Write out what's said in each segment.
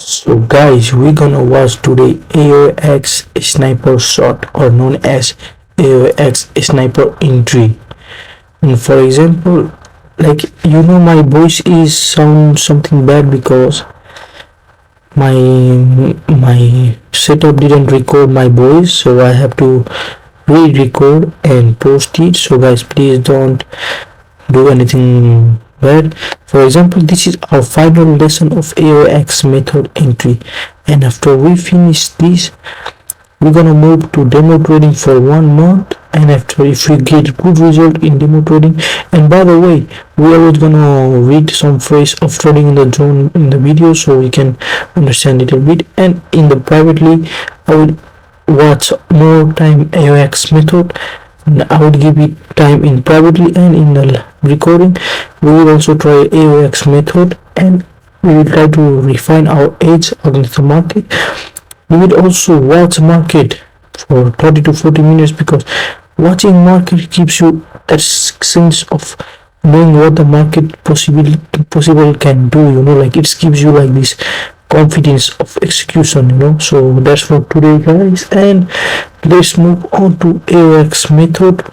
So guys, we're gonna watch today AOX sniper shot, or known as AOX sniper entry. And for example, like my voice is sound something bad because my my setup didn't record my voice, so I have to re-record and post it. So guys, please don't do anything bad. For example, this is our final lesson of AOX method entry, and after we finish this, we're gonna move to demo trading for 1 month. And after, if we get good result in demo trading, and by the way, we are gonna read some phrase of trading in the zone in the video so we can understand it a bit. And in the privately, I would watch more time AOX method. I would give it time in privately, and in the recording we will also try AOX method, and we will try to refine our edge against the market. We will also watch market for 30 to 40 minutes, because watching market gives you that sense of knowing what the market possible can do, like it gives you like this confidence of execution. So that's for today, guys, and let's move on to AOX method.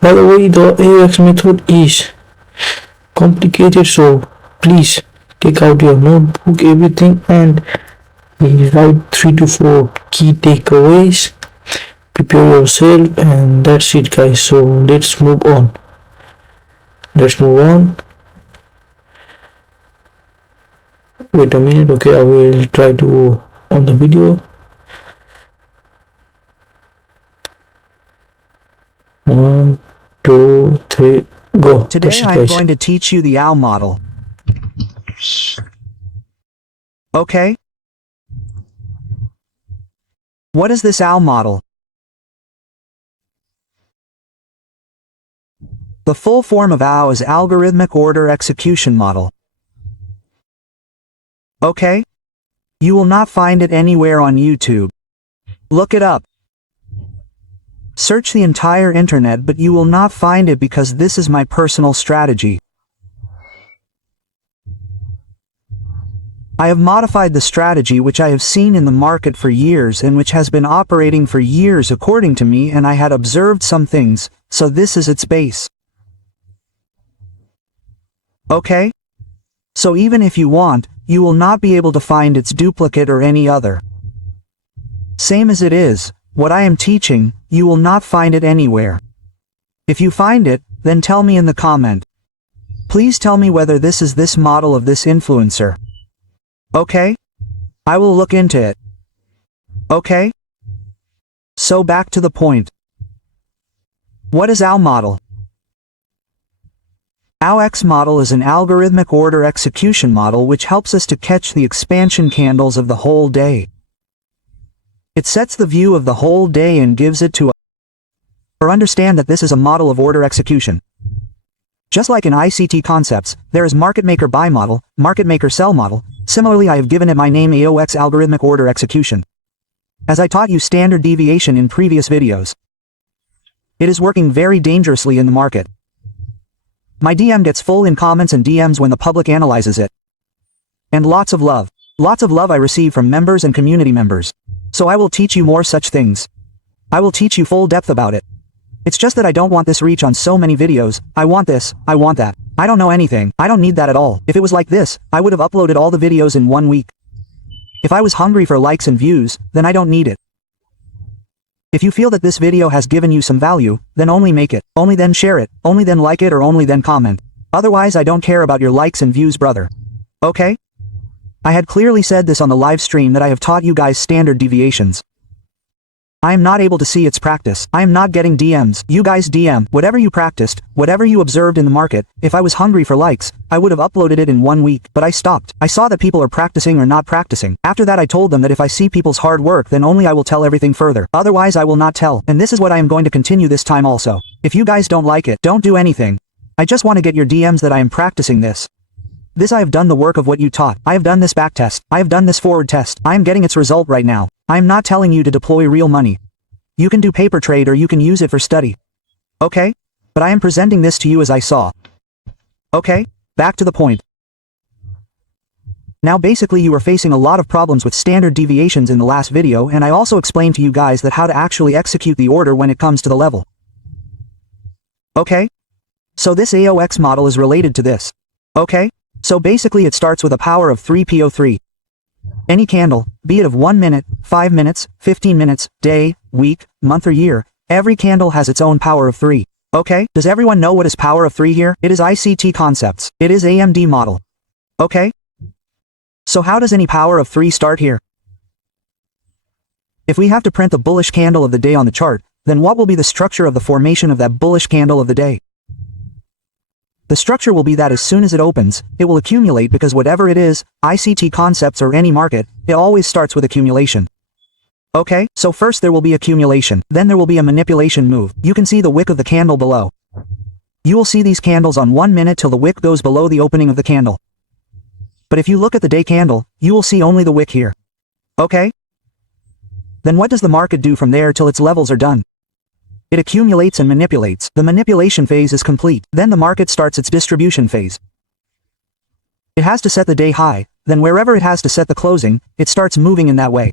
By the way, the AOX method is complicated, so please take out your notebook, everything, and write 3 to 4 key takeaways. Prepare yourself, and that's it, guys. So let's move on. Wait a minute. Okay, I will try to on the video. 1, 2, 3, go. Today I'm going to teach you the AOX model. Okay? What is this AOX model? The full form of AOX is Algorithmic Order Execution Model. Okay? You will not find it anywhere on YouTube. Look it up. Search the entire internet, but you will not find it, because this is my personal strategy. I have modified the strategy which I have seen in the market for years and which has been operating for years according to me, and I had observed some things, so this is its base. Okay? So even if you want, you will not be able to find its duplicate or any other. Same as it is, what I am teaching, you will not find it anywhere. If you find it, then tell me in the comment. Please tell me whether this is this model of this influencer. Okay? I will look into it. Okay? So back to the point. What is AOX model? AOX model is an algorithmic order execution model which helps us to catch the expansion candles of the whole day. It sets the view of the whole day and gives it to us. Or understand that this is a model of order execution. Just like in ICT concepts, there is market maker buy model, market maker sell model. Similarly, I have given it my name, AOX algorithmic order execution. As I taught you standard deviation in previous videos. It is working very dangerously in the market. My DM gets full in comments and DMs when the public analyzes it. And lots of love. Lots of love I receive from members and community members. So I will teach you more such things. I will teach you full depth about it. It's just that I don't want this reach on so many videos. I want this, I want that. I don't know anything. I don't need that at all. If it was like this, I would have uploaded all the videos in 1 week. If I was hungry for likes and views, then I don't need it. If you feel that this video has given you some value, then only make it, only then share it, only then like it, or only then comment. Otherwise, I don't care about your likes and views, brother. Okay? I had clearly said this on the live stream that I have taught you guys standard deviations. I am not able to see its practice. I am not getting DMs. You guys DM. Whatever you practiced, whatever you observed in the market, if I was hungry for likes, I would have uploaded it in 1 week. But I stopped. I saw that people are practicing or not practicing. After that, I told them that if I see people's hard work, then only I will tell everything further. Otherwise, I will not tell. And this is what I am going to continue this time also. If you guys don't like it, don't do anything. I just want to get your DMs that I am practicing this. This I have done the work of what you taught. I have done this back test. I have done this forward test. I am getting its result right now. I am not telling you to deploy real money. You can do paper trade or you can use it for study. Okay? But I am presenting this to you as I saw. Okay? Back to the point. Now basically you were facing a lot of problems with standard deviations in the last video, and I also explained to you guys that how to actually execute the order when it comes to the level. Okay? So this AOX model is related to this. Okay? So basically it starts with a power of 3po3. Any candle, be it of 1 minute, 5 minutes, 15 minutes, day, week, month or year, every candle has its own power of 3. Okay? Does everyone know what is power of 3 here? It is ICT concepts. It is AMD model. Okay? So how does any power of 3 start here? If we have to print the bullish candle of the day on the chart, then what will be the structure of the formation of that bullish candle of the day? The structure will be that as soon as it opens, it will accumulate because whatever it is, ICT concepts or any market, it always starts with accumulation. Okay, so first there will be accumulation, then there will be a manipulation move. You can see the wick of the candle below. You will see these candles on 1 minute till the wick goes below the opening of the candle. But if you look at the day candle, you will see only the wick here. Okay? Then what does the market do from there till its levels are done? It accumulates and manipulates. The manipulation phase is complete. Then the market starts its distribution phase. It has to set the day high, then wherever it has to set the closing, it starts moving in that way.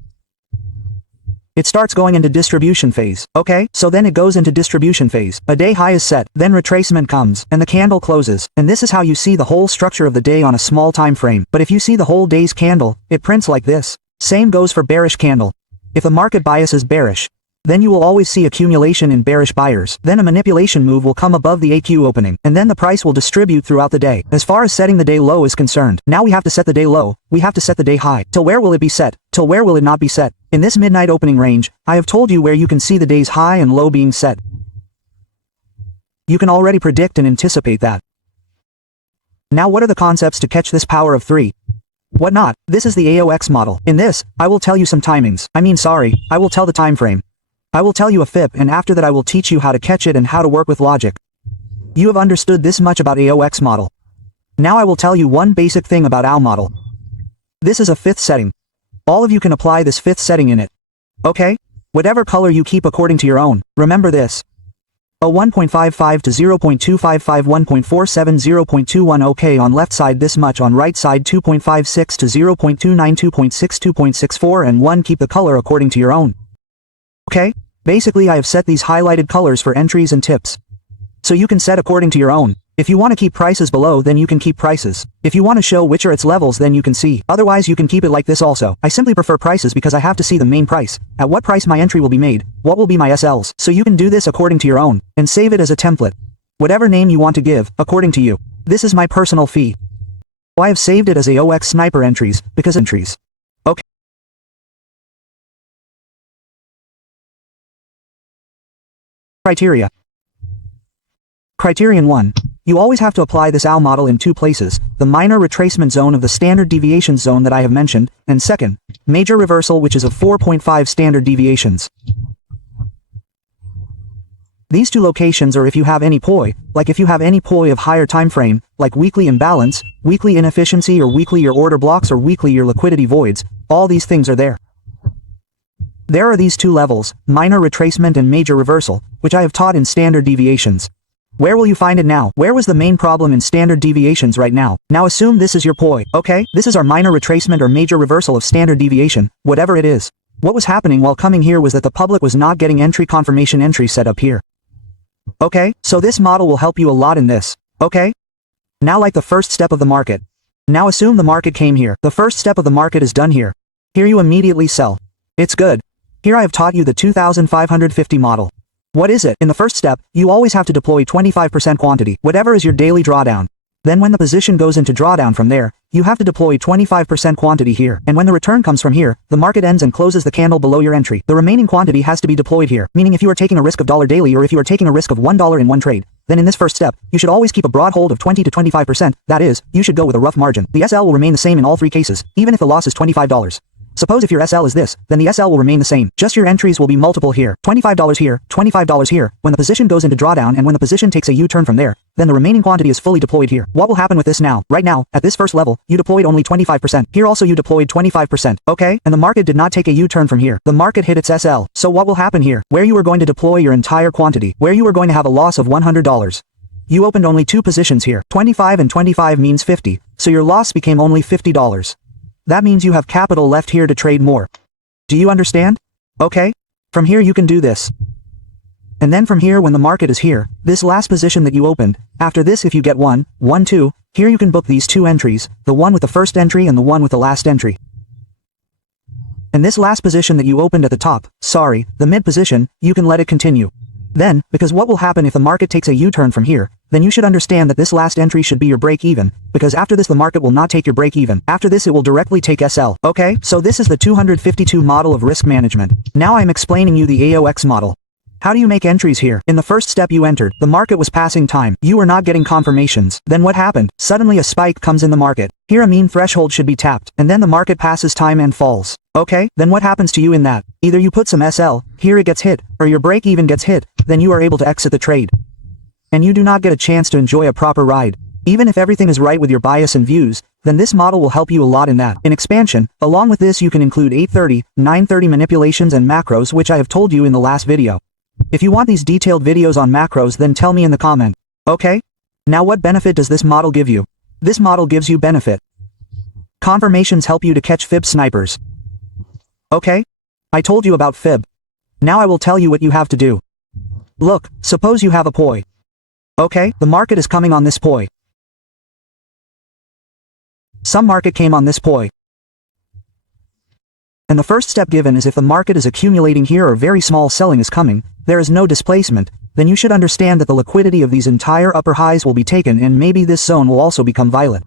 It starts going into distribution phase. Okay, so then it goes into distribution phase. A day high is set, then retracement comes, and the candle closes. And this is how you see the whole structure of the day on a small time frame. But if you see the whole day's candle, it prints like this. Same goes for bearish candle. If the market bias is bearish, then you will always see accumulation in bearish buyers. Then a manipulation move will come above the AQ opening, and then the price will distribute throughout the day. As far as setting the day low is concerned, now we have to set the day low, we have to set the day high. Till where will it be set? Till where will it not be set? In this midnight opening range, I have told you where you can see the day's high and low being set. You can already predict and anticipate that. Now what are the concepts to catch this power of 3? What not? This is the AOX model. In this, I will tell you some timings. I will tell the time frame. I will tell you a FIP, and after that I will teach you how to catch it and how to work with logic. You have understood this much about AOX model. Now I will tell you one basic thing about AO model. This is a 5th setting. All of you can apply this 5th setting in it. Okay? Whatever color you keep according to your own, remember this. A 1.55 to 0.255 1.47 0.21 okay on left side, this much on right side, 2.56 to 0.29 2.6 2.64 and 1, keep the color according to your own. Okay? Basically I have set these highlighted colors for entries and tips. So you can set according to your own. If you want to keep prices below, then you can keep prices. If you want to show which are its levels, then you can see. Otherwise you can keep it like this also. I simply prefer prices because I have to see the main price. At what price my entry will be made, what will be my SLs. So you can do this according to your own, and save it as a template. Whatever name you want to give, according to you. This is my personal fee. I have saved it as AOX sniper entries, because entries. Okay. Criteria. Criterion 1. You always have to apply this AO model in 2 places, the minor retracement zone of the standard deviation zone that I have mentioned, and second, major reversal, which is of 4.5 standard deviations. These 2 locations are if you have any POI, like if you have any POI of higher time frame, like weekly imbalance, weekly inefficiency, or weekly your order blocks, or weekly your liquidity voids, all these things are there. There are these 2 levels, minor retracement and major reversal, which I have taught in standard deviations. Where will you find it now? Where was the main problem in standard deviations right now? Now assume this is your POI, okay? This is our minor retracement or major reversal of standard deviation, whatever it is. What was happening while coming here was that the public was not getting entry confirmation entry set up here. Okay? So this model will help you a lot in this. Okay? Now like the first step of the market. Now assume the market came here. The first step of the market is done here. Here you immediately sell. It's good. Here I have taught you the 2550 model. What is it? In the first step, you always have to deploy 25% quantity, whatever is your daily drawdown. Then when the position goes into drawdown from there, you have to deploy 25% quantity here, and when the return comes from here, the market ends and closes the candle below your entry. The remaining quantity has to be deployed here, meaning if you are taking a risk of $1 daily or if you are taking a risk of $1 in one trade, then in this first step, you should always keep a broad hold of 20 to 25%, that is, you should go with a rough margin. The SL will remain the same in all 3 cases, even if the loss is $25. Suppose if your SL is this, then the SL will remain the same. Just your entries will be multiple here, $25 here, $25 here. When the position goes into drawdown and when the position takes a U-turn from there, then the remaining quantity is fully deployed here. What will happen with this now? Right now, at this first level, you deployed only 25%. Here also you deployed 25%. Okay? And the market did not take a U-turn from here. The market hit its SL. So what will happen here? Where you are going to deploy your entire quantity, where you are going to have a loss of $100. You opened only 2 positions here. 25 and 25 means 50. So your loss became only $50. that means you have capital left here to trade more. Do you understand? Okay? From here you can do this. And then from here when the market is here, this last position that you opened, after this if you get 1, 1, 2, here you can book these 2 entries, the one with the first entry and the one with the last entry. And this last position that you opened at the top, sorry, the mid position, you can let it continue. Then, because what will happen if the market takes a U-turn from here, then you should understand that this last entry should be your break-even, because after this the market will not take your break-even. After this it will directly take SL. Okay, so this is the 252 model of risk management. Now I am explaining you the AOX model. How do you make entries here? In the first step you entered, the market was passing time. You were not getting confirmations. Then what happened? Suddenly a spike comes in the market. Here a mean threshold should be tapped, and then the market passes time and falls. Okay, then what happens to you in that? Either you put some SL, here it gets hit, or your break even gets hit, then you are able to exit the trade. And you do not get a chance to enjoy a proper ride. Even if everything is right with your bias and views, then this model will help you a lot in that. In expansion, along with this you can include 830, 930 manipulations and macros which I have told you in the last video. If you want these detailed videos on macros then tell me in the comment. Okay? Now what benefit does this model give you? This model gives you benefit. Confirmations help you to catch fib snipers. Okay? I told you about fib. Now I will tell you what you have to do. Look, suppose you have a poi. Okay, the market is coming on this poi. Some market came on this poi. And the first step given is if the market is accumulating here or very small selling is coming, there is no displacement, then you should understand that the liquidity of these entire upper highs will be taken and maybe this zone will also become violet.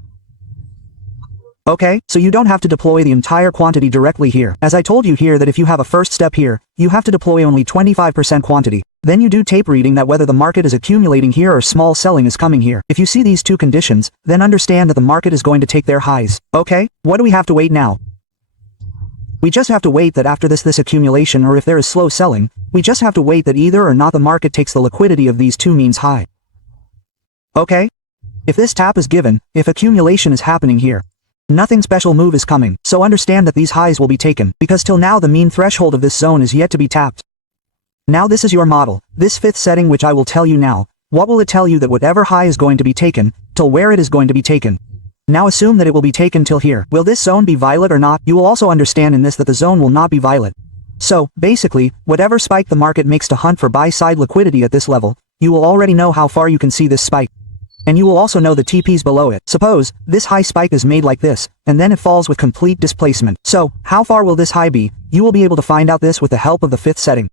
Okay, so you don't have to deploy the entire quantity directly here. As I told you here that if you have a first step here, you have to deploy only 25% quantity. Then you do tape reading that whether the market is accumulating here or small selling is coming here. If you see these two conditions, then understand that the market is going to take their highs. Okay, what do we have to wait now? We just have to wait that after this accumulation or if there is slow selling, we just have to wait that either or not the market takes the liquidity of these two means high. Okay? If this tap is given, if accumulation is happening here, nothing special move is coming, so understand that these highs will be taken, because till now the mean threshold of this zone is yet to be tapped. Now this is your model, this fifth setting which I will tell you now, what will it tell you that whatever high is going to be taken, till where it is going to be taken. Now assume that it will be taken till here. Will this zone be violet or not? You will also understand in this that the zone will not be violet. So, basically, whatever spike the market makes to hunt for buy-side liquidity at this level, you will already know how far you can see this spike. And you will also know the TPs below it. Suppose, this high spike is made like this, and then it falls with complete displacement. So, how far will this high be? You will be able to find out this with the help of the fifth setting.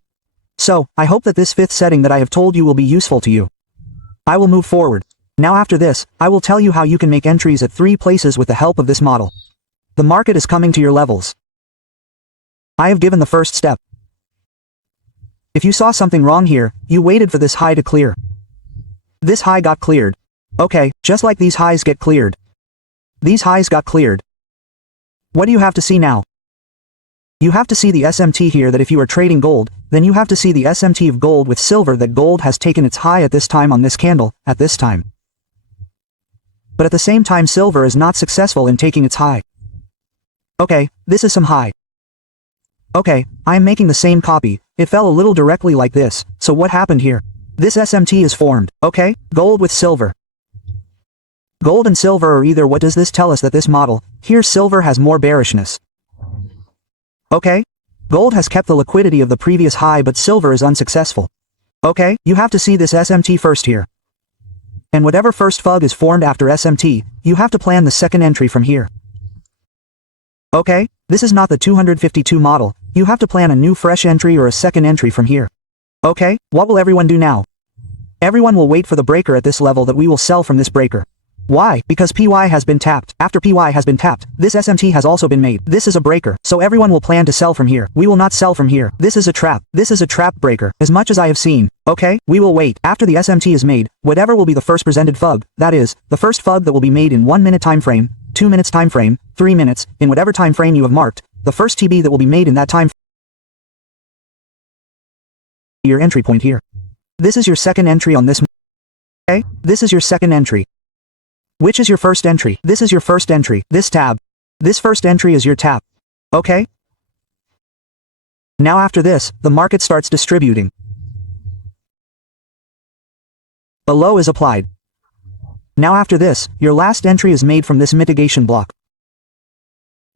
So, I hope that this fifth setting that I have told you will be useful to you. I will move forward. Now after this, I will tell you how you can make entries at 3 places with the help of this model. The market is coming to your levels. I have given the first step. If you saw something wrong here, you waited for this high to clear. This high got cleared. Okay, just like these highs get cleared. These highs got cleared. What do you have to see now? You have to see the SMT here that if you are trading gold, then you have to see the SMT of gold with silver that gold has taken its high at this time on this candle, at this time. But at the same time silver is not successful in taking its high. Okay, this is some high. Okay, I am making the same copy, it fell a little directly like this, so what happened here? This SMT is formed, okay, gold with silver. Gold and silver are either. What does this tell us? That this model, here silver has more bearishness. Okay? Gold has kept the liquidity of the previous high but silver is unsuccessful. Okay, you have to see this SMT first here. And whatever first FUG is formed after SMT, you have to plan the second entry from here. Okay, this is not the 252 model, you have to plan a new fresh entry or a second entry from here. Okay, what will everyone do now? Everyone will wait for the breaker at this level that we will sell from this breaker. Why? Because PY has been tapped. After PY has been tapped, this SMT has also been made. This is a breaker, so everyone will plan to sell from here. We will not sell from here. This is a trap. This is a trap breaker, as much as I have seen. Okay, we will wait. After the SMT is made, whatever will be the first presented FUG, that is, the first FUG that will be made in 1 minute time frame, 2 minutes time frame, 3 minutes, in whatever time frame you have marked, the first TB that will be made in that time frame. Your entry point here. This is your second entry on this. Okay, this is your second entry. Which is your first entry? This is your first entry. This tab. This first entry is your tab. Okay? Now after this, the market starts distributing. A low is applied. Now after this, your last entry is made from this mitigation block.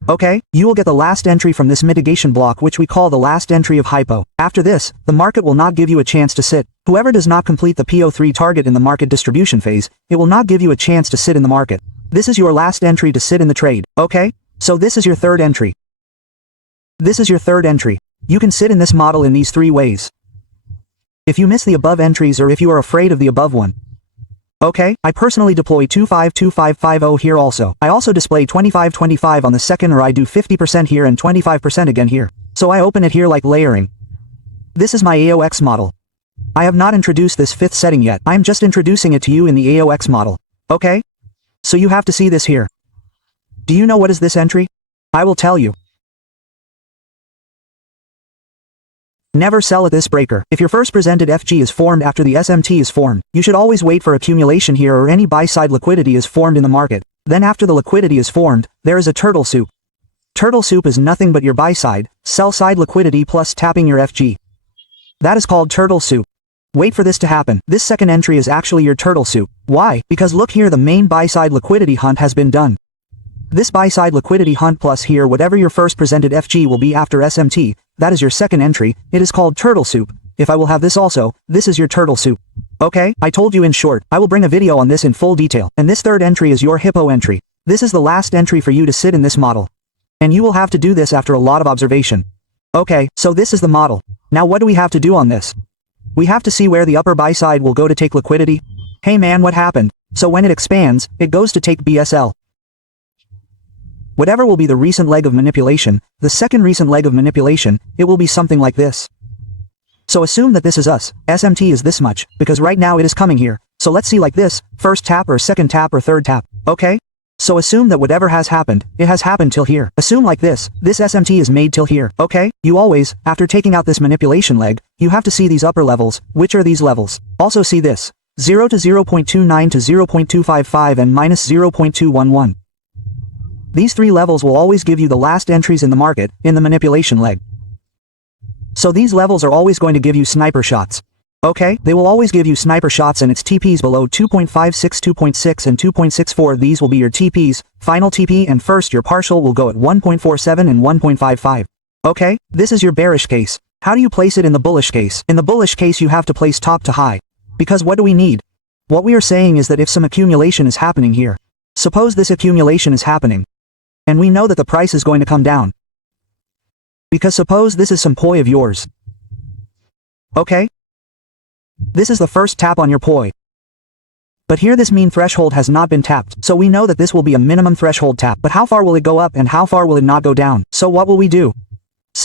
Okay, you will get the last entry from this mitigation block, which we call the last entry of hypo. After this, the market will not give you a chance to sit. Whoever does not complete the PO3 target in the market distribution phase, it will not give you a chance to sit in the market. This is your last entry to sit in the trade, okay? So this is your third entry. This is your third entry. You can sit in this model in these three ways. If you miss the above entries or if you are afraid of the above one. Okay, I personally deploy 252550 here also. I also display 2525 on the second, or I do 50% here and 25% again here. So I open it here like layering. This is my AOX model. I have not introduced this fifth setting yet. I am just introducing it to you in the AOX model. Okay? So you have to see this here. Do you know what is this entry? I will tell you. Never sell at this breaker. If your first presented FG is formed after the SMT is formed, you should always wait for accumulation here or any buy-side liquidity is formed in the market. Then after the liquidity is formed, there is a turtle soup. Turtle soup is nothing but your buy-side, sell-side liquidity plus tapping your FG. That is called turtle soup. Wait for this to happen. This second entry is actually your turtle soup. Why? Because look here, the main buy-side liquidity hunt has been done. This buy-side liquidity hunt plus here whatever your first presented FG will be after SMT, that is your second entry, it is called turtle soup. If I will have this also, this is your turtle soup. Okay, I told you in short, I will bring a video on this in full detail. And this third entry is your hippo entry. This is the last entry for you to sit in this model. And you will have to do this after a lot of observation. Okay, so this is the model. Now what do we have to do on this? We have to see where the upper buy side will go to take liquidity. Hey man, what happened? So when it expands, it goes to take BSL. Whatever will be the recent leg of manipulation, the second recent leg of manipulation, it will be something like this. So assume that this is us, SMT is this much, because right now it is coming here. So let's see like this, first tap or second tap or third tap, okay? So assume that whatever has happened, it has happened till here. Assume like this SMT is made till here, okay? You always, after taking out this manipulation leg, you have to see these upper levels. Which are these levels? Also see this, 0 to 0.29 to 0.255 and minus 0.211. These three levels will always give you the last entries in the market, in the manipulation leg. So these levels are always going to give you sniper shots. Okay, they will always give you sniper shots and its TPs below 2.56, 2.6 and 2.64. These will be your TPs, final TP, and first your partial will go at 1.47 and 1.55. Okay, this is your bearish case. How do you place it in the bullish case? In the bullish case you have to place top to high. Because what do we need? What we are saying is that if some accumulation is happening here, suppose this accumulation is happening, and we know that the price is going to come down. Because suppose this is some poi of yours. Okay? This is the first tap on your poi. But here this mean threshold has not been tapped, so we know that this will be a minimum threshold tap. But how far will it go up and how far will it not go down? So what will we do?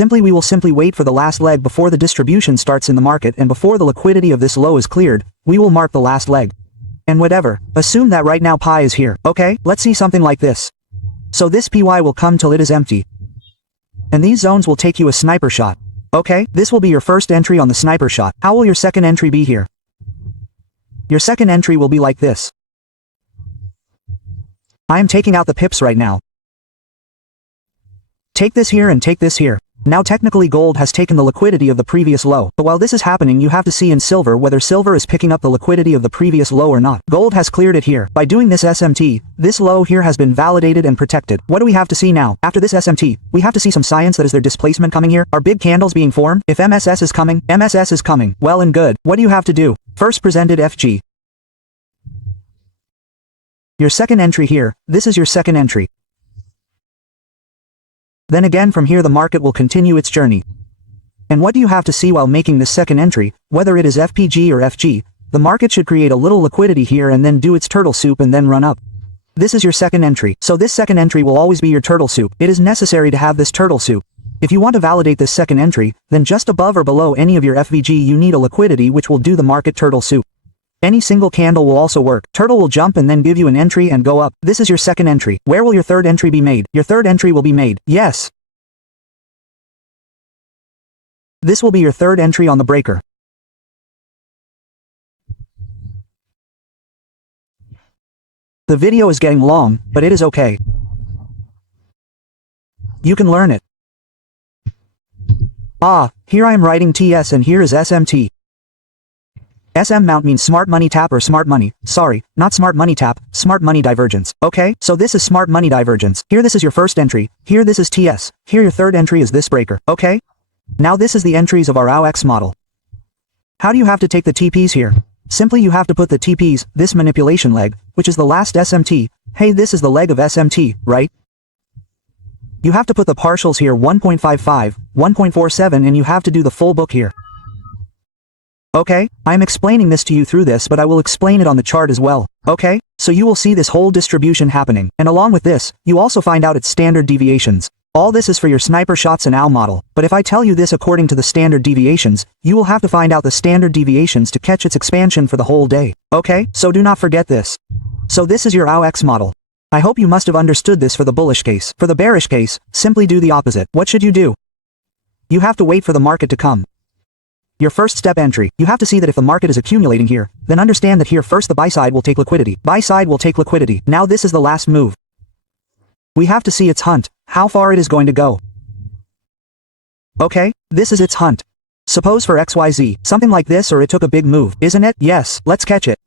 We will simply wait for the last leg before the distribution starts in the market, and before the liquidity of this low is cleared, we will mark the last leg. And whatever, assume that right now pi is here, okay? Let's see something like this. So this PY will come till it is empty. And these zones will take you a sniper shot. Okay, this will be your first entry on the sniper shot. How will your second entry be here? Your second entry will be like this. I am taking out the pips right now. Take this here and take this here. Now technically gold has taken the liquidity of the previous low, but while this is happening you have to see in silver whether silver is picking up the liquidity of the previous low or not. Gold has cleared it here. By doing this SMT, this low here has been validated and protected. What do we have to see now? After this SMT, we have to see some science, that is their displacement coming here. Are big candles being formed? If MSS is coming, MSS is coming. Well and good. What do you have to do? First presented FG. Your second entry here, this is your second entry. Then again from here the market will continue its journey. And what do you have to see while making this second entry, whether it is FPG or FG, the market should create a little liquidity here and then do its turtle soup and then run up. This is your second entry. So this second entry will always be your turtle soup. It is necessary to have this turtle soup. If you want to validate this second entry, then just above or below any of your FVG you need a liquidity which will do the market turtle soup. Any single candle will also work. Turtle will jump and then give you an entry and go up. This is your second entry. Where will your third entry be made? Your third entry will be made. Yes. This will be your third entry on the breaker. The video is getting long, but it is okay. You can learn it. Ah, here I am writing TS and here is SMT. SM mount means smart money tap or smart money. Sorry, not smart money tap, smart money divergence. Okay, so this is smart money divergence. Here this is your first entry. Here this is TS. Here your third entry is this breaker. Okay? Now this is the entries of our AOX model. How do you have to take the TPs here? Simply you have to put the TPs, this manipulation leg, which is the last SMT. Hey, this is the leg of SMT, right? You have to put the partials here 1.55, 1.47 and you have to do the full book here. Okay, I'm explaining this to you through this but I will explain it on the chart as well. Okay, so you will see this whole distribution happening, and along with this, you also find out its standard deviations. All this is for your sniper shots and AOL model, but if I tell you this according to the standard deviations, you will have to find out the standard deviations to catch its expansion for the whole day. Okay, so do not forget this. So this is your AOX model. I hope you must have understood this for the bullish case. For the bearish case, simply do the opposite. What should you do? You have to wait for the market to come. Your first step entry, you have to see that if the market is accumulating here, then understand that here first the buy side will take liquidity. Buy side will take liquidity. Now this is the last move. We have to see its hunt, how far it is going to go. Okay, this is its hunt. Suppose for XYZ, something like this or it took a big move, isn't it? Yes, let's catch it.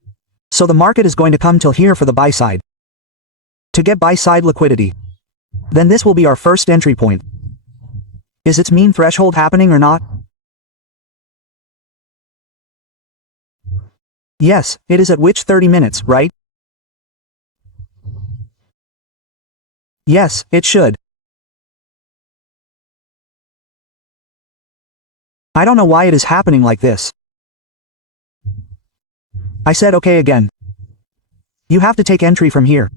So the market is going to come till here for the buy side. To get buy side liquidity. Then this will be our first entry point. Is its mean threshold happening or not? Yes, it is at which 30 minutes, right? Yes, it should. I don't know why it is happening like this. I said okay again. You have to take entry from here.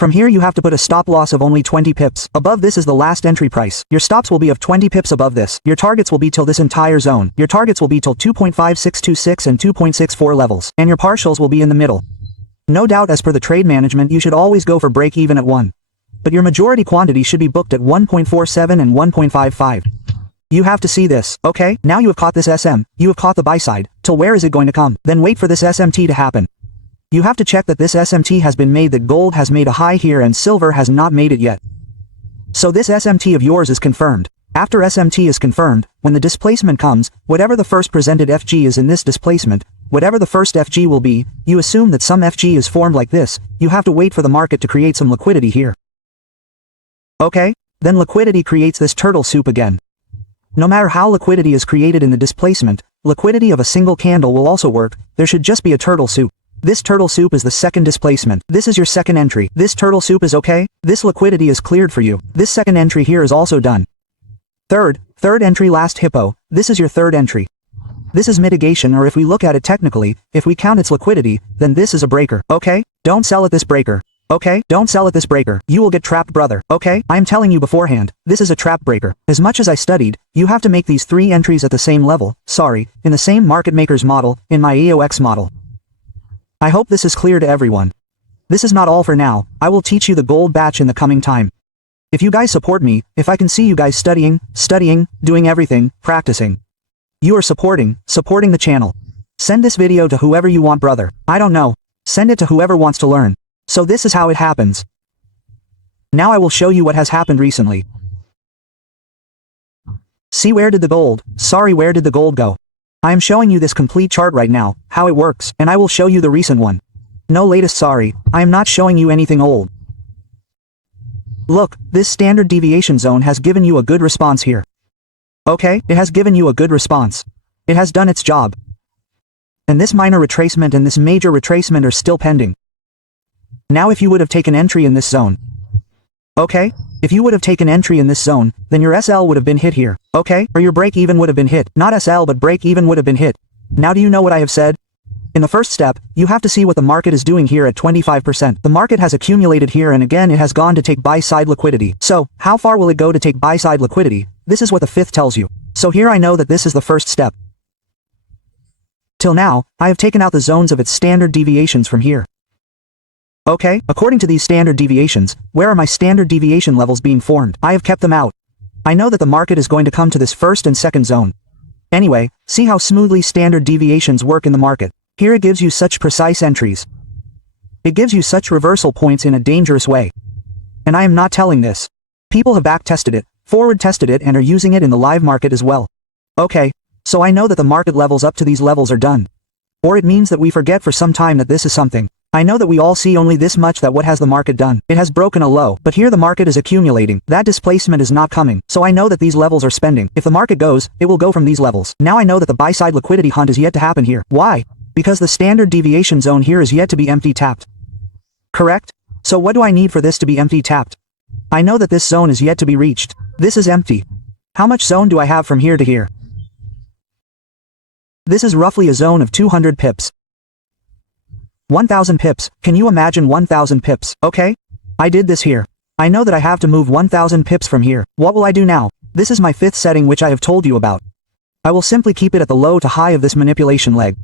From here you have to put a stop loss of only 20 pips. Above this is the last entry price. Your stops will be of 20 pips above this. Your targets will be till this entire zone. Your targets will be till 2.5626 and 2.64 levels. And your partials will be in the middle. No doubt as per the trade management you should always go for break even at 1. But your majority quantity should be booked at 1.47 and 1.55. You have to see this, okay? Now you have caught this SM. You have caught the buy side. Till where is it going to come? Then wait for this SMT to happen. You have to check that this SMT has been made, that gold has made a high here and silver has not made it yet. So this SMT of yours is confirmed. After SMT is confirmed, when the displacement comes, whatever the first presented FG is in this displacement, whatever the first FG will be, you assume that some FG is formed like this. You have to wait for the market to create some liquidity here. Okay? Then liquidity creates this turtle soup again. No matter how liquidity is created in the displacement, liquidity of a single candle will also work. There should just be a turtle soup. This turtle soup is the second displacement. This is your second entry. This turtle soup is okay. This liquidity is cleared for you. This second entry here is also done. Third entry last hippo. This is your third entry. This is mitigation, or if we look at it technically, if we count its liquidity, then this is a breaker. Okay? Don't sell at this breaker. Okay? Don't sell at this breaker. You will get trapped, brother. Okay? I am telling you beforehand, this is a trap breaker. As much as I studied, you have to make these 3 entries at the same level, in the same market maker's model, in my AOX model. I hope this is clear to everyone. This is not all for now. I will teach you the gold batch in the coming time. If you guys support me, if I can see you guys studying, doing everything, practicing. You are supporting the channel. Send this video to whoever you want, brother. I don't know. Send it to whoever wants to learn. So this is how it happens. Now I will show you what has happened recently. See, where did the gold go? I am showing you this complete chart right now, how it works, and I will show you the recent one. No latest, I am not showing you anything old. Look, this standard deviation zone has given you a good response here. Okay, it has given you a good response. It has done its job. And this minor retracement and this major retracement are still pending. Now if you would have taken entry in this zone. Okay? If you would have taken entry in this zone, then your SL would have been hit here, okay? Or your break even would have been hit. Not SL, but break even would have been hit. Now do you know what I have said? In the first step, you have to see what the market is doing here at 25%. The market has accumulated here and again it has gone to take buy side liquidity. So, how far will it go to take buy side liquidity? This is what the fifth tells you. So here I know that this is the first step. Till now, I have taken out the zones of its standard deviations from here. Okay, according to these standard deviations, where are my standard deviation levels being formed? I have kept them out. I know that the market is going to come to this first and second zone. Anyway, see how smoothly standard deviations work in the market. Here it gives you such precise entries. It gives you such reversal points in a dangerous way. And I am not telling this. People have back tested it, forward tested it and are using it in the live market as well. Okay, so I know that the market levels up to these levels are done. Or it means that we forget for some time that this is something. I know that we all see only this much, that what has the market done? It has broken a low, but here the market is accumulating. That displacement is not coming. So I know that these levels are spending. If the market goes, it will go from these levels. Now I know that the buy-side liquidity hunt is yet to happen here. Why? Because the standard deviation zone here is yet to be empty tapped. Correct? So what do I need for this to be empty tapped? I know that this zone is yet to be reached. This is empty. How much zone do I have from here to here? This is roughly a zone of 200 pips. 1000 pips. Can you imagine 1000 pips? Okay? I did this here. I know that I have to move 1000 pips from here. What will I do now? This is my fifth setting which I have told you about. I will simply keep it at the low to high of this manipulation leg.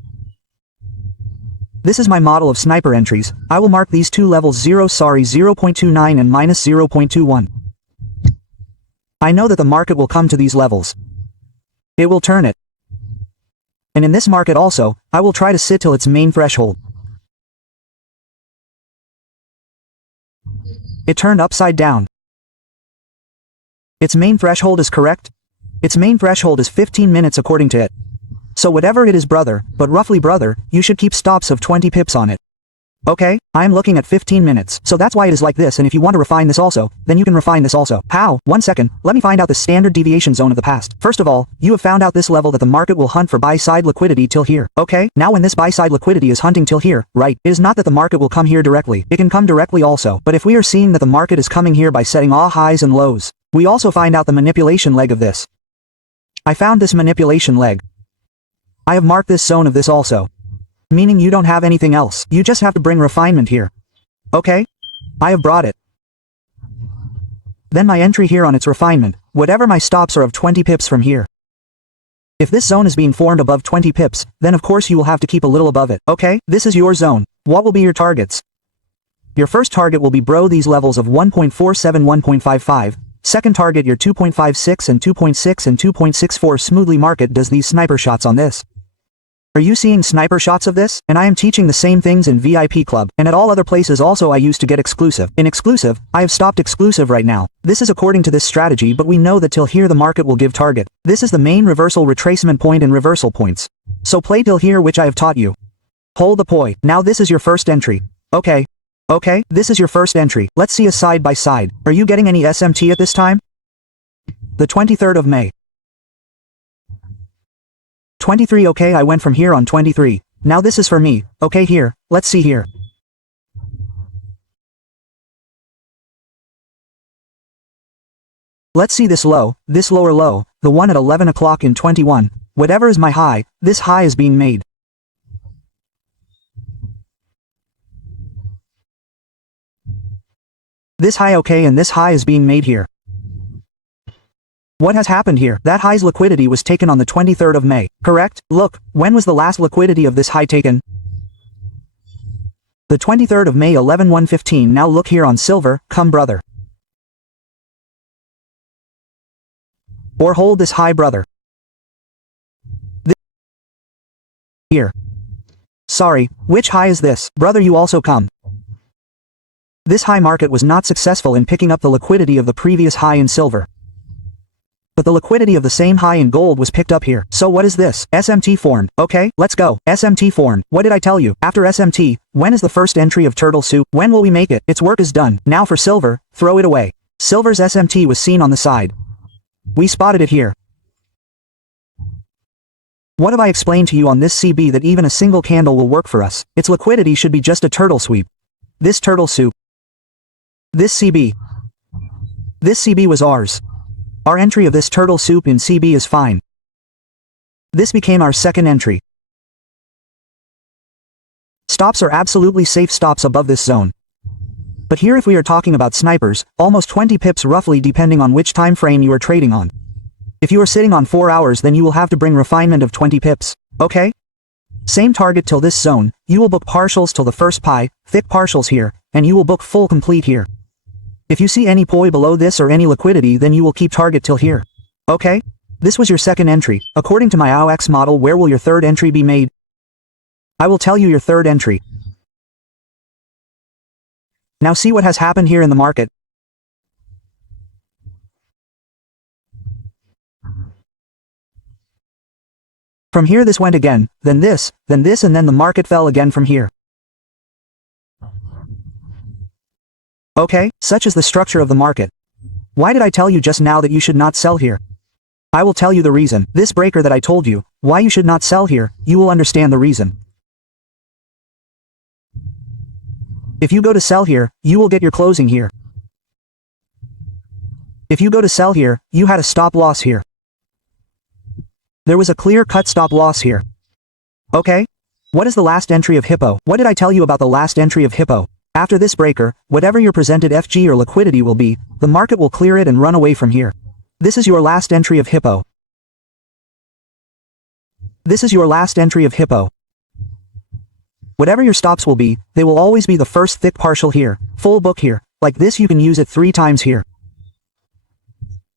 This is my model of sniper entries. I will mark these two levels 0.29 and minus 0.21. I know that the market will come to these levels. It will turn it. And in this market also, I will try to sit till its main threshold. It turned upside down. Its main threshold is correct? Its main threshold is 15 minutes according to it. So whatever it is, brother, but roughly, brother, you should keep stops of 20 pips on it. Okay, I am looking at 15 minutes, so that's why it is like this, and if you want to refine this also, then you can refine this also. How? 1 second, let me find out the standard deviation zone of the past. First of all, you have found out this level that the market will hunt for buy-side liquidity till here. Okay, now when this buy-side liquidity is hunting till here, right, it is not that the market will come here directly. It can come directly also, but if we are seeing that the market is coming here by setting all highs and lows, we also find out the manipulation leg of this. I found this manipulation leg. I have marked this zone of this also. Meaning you don't have anything else. You just have to bring refinement here. Okay? I have brought it. Then my entry here on its refinement, whatever my stops are of 20 pips from here. If this zone is being formed above 20 pips, then of course you will have to keep a little above it. Okay? This is your zone. What will be your targets? Your first target will be these levels of 1.47, 1.55. Second target your 2.56 and 2.6 and 2.64. Smoothly market does these sniper shots on this. Are you seeing sniper shots of this? And I am teaching the same things in VIP Club, and at all other places also I used to get exclusive. In exclusive, I have stopped exclusive right now. This is according to this strategy, but we know that till here the market will give target. This is the main reversal retracement point and reversal points. So play till here, which I have taught you. Hold the poi. Now this is your first entry. Okay. Okay, this is your first entry. Let's see a side by side. Are you getting any SMT at this time? The 23rd of May. 23. Okay, I went from here on 23. Now this is for me. Okay, here. Let's see here. Let's see this low, this lower low, the one at 11 o'clock in 21. Whatever is my high, this high is being made. This high, okay, and this high is being made here. What has happened here? That high's liquidity was taken on the 23rd of May, correct? Look, when was the last liquidity of this high taken? The 23rd of May 11/115. Now look here on silver, come brother. Or hold this high, brother. This here. Sorry, which high is this? Brother, you also come. This high market was not successful in picking up the liquidity of the previous high in silver. But the liquidity of the same high in gold was picked up here. So what is this? SMT formed. Okay, let's go. SMT formed. What did I tell you? After SMT, when is the first entry of turtle soup? When will we make it? Its work is done. Now for silver, throw it away. Silver's SMT was seen on the side. We spotted it here. What have I explained to you on this CB that even a single candle will work for us? Its liquidity should be just a turtle sweep. This turtle soup. This CB. This CB was ours. Our entry of this turtle soup in CB is fine. This became our second entry. Stops are absolutely safe stops above this zone. But here if we are talking about snipers, almost 20 pips roughly depending on which time frame you are trading on. If you are sitting on 4 hours then you will have to bring refinement of 20 pips. Okay? Same target till this zone, you will book partials till the first pie, thick partials here, and you will book full complete here. If you see any poi below this or any liquidity then you will keep target till here. Okay? This was your second entry. According to my AOX model, where will your third entry be made? I will tell you your third entry. Now see what has happened here in the market. From here this went again, then this, and then the market fell again from here. Okay, such is the structure of the market. Why did I tell you just now that you should not sell here? I will tell you the reason. This breaker that I told you, why you should not sell here, you will understand the reason. If you go to sell here, you will get your closing here. If you go to sell here, you had a stop loss here. There was a clear-cut stop loss here. Okay? What is the last entry of Hippo? What did I tell you about the last entry of Hippo? After this breaker, whatever your presented FG or liquidity will be, the market will clear it and run away from here. This is your last entry of Hippo. This is your last entry of Hippo. Whatever your stops will be, they will always be the first thick partial here, full book here, like this. You can use it 3 times here.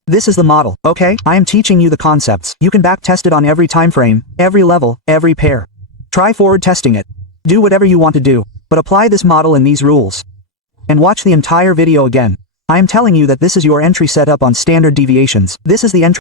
This is the model, okay? I am teaching you the concepts. You can back test it on every time frame, every level, every pair. Try forward testing it. Do whatever you want to do, but apply this model and these rules. And watch the entire video again. I am telling you that this is your entry setup on standard deviations. This is the entry.